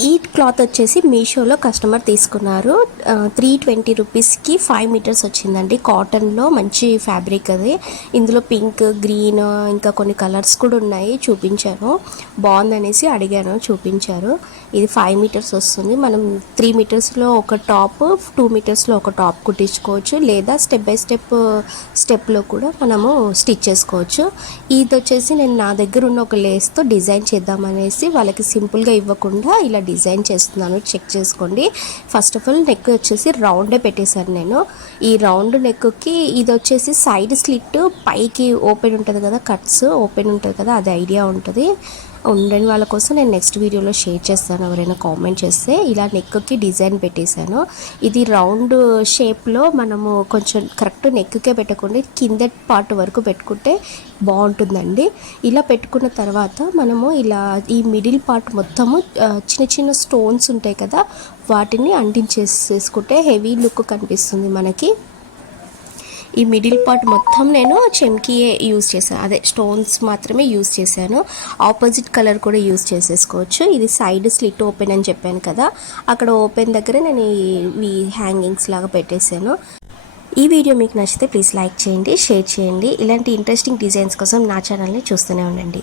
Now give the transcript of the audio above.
ఈ క్లాత్ వచ్చేసి మీషోలో కస్టమర్ తీసుకున్నారు. త్రీ ట్వంటీ రూపీస్కి ఫైవ్ మీటర్స్ వచ్చిందండి. కాటన్లో మంచి ఫ్యాబ్రిక్ అది. ఇందులో పింక్ గ్రీన్ ఇంకా కొన్ని కలర్స్ కూడా ఉన్నాయి. చూపించాను. బాగుందనేసి అడిగాను. చూపించారు. ఇది ఫైవ్ మీటర్స్ వస్తుంది. మనం త్రీ మీటర్స్లో ఒక టాప్ టూ మీటర్స్లో ఒక టాప్ కుట్టించుకోవచ్చు. లేదా స్టెప్ బై స్టెప్ స్టెప్లో కూడా మనము స్టిచ్ చేసుకోవచ్చు. ఇది వచ్చేసి నేను నా దగ్గర ఉన్న ఒక లేస్తో డిజైన్ చేద్దామనేసి వాళ్ళకి సింపుల్గా ఇవ్వకుండా ఇలా డిజైన్ చేస్తున్నాను చెక్ చేసుకోండి. ఫస్ట్ ఆఫ్ ఆల్ నెక్ వచ్చేసి రౌండే పెట్టేశాను నేను. ఈ రౌండ్ నెక్కి ఇది వచ్చేసి సైడ్ స్లిట్ పైకి ఓపెన్ ఉంటుంది కదా కట్స్ ఓపెన్ ఉంటుంది కదా అది ఐడియా ఉంటుంది. ఉండని వాళ్ళ కోసం నేను నెక్స్ట్ వీడియోలో షేర్ చేస్తాను. ఎవరైనా కామెంట్ చేస్తే ఇలా నెక్కి డిజైన్ పెట్టేశాను. ఇది రౌండ్ షేప్లో మనము కొంచెం కరెక్ట్ నెక్కే పెట్టకుండా కింద పార్ట్ వరకు పెట్టుకుంటే బాగుంటుందండి. ఇలా పెట్టుకున్న తర్వాత మనము ఇలా ఈ మిడిల్ పార్ట్ మొత్తము చిన్న చిన్న స్టోన్స్ ఉంటాయి కదా వాటిని అంటించేసేసుకుంటే హెవీ లుక్ కనిపిస్తుంది మనకి. ఈ మిడిల్ పార్ట్ మొత్తం నేను చెమ్కీయే యూస్ చేశాను అదే స్టోన్స్ మాత్రమే యూస్ చేశాను. ఆపోజిట్ కలర్ కూడా యూజ్ చేసేసుకోవచ్చు. ఇది సైడ్ స్లిట్ ఓపెన్ అని చెప్పాను కదా. అక్కడ ఓపెన్ దగ్గర నేను ఈ హ్యాంగింగ్స్ లాగా పెట్టేశాను. ఈ వీడియో మీకు నచ్చితే ప్లీజ్ లైక్ చేయండి షేర్ చేయండి. ఇలాంటి ఇంట్రెస్టింగ్ డిజైన్స్ కోసం నా ఛానల్ని చూస్తూనే ఉండండి.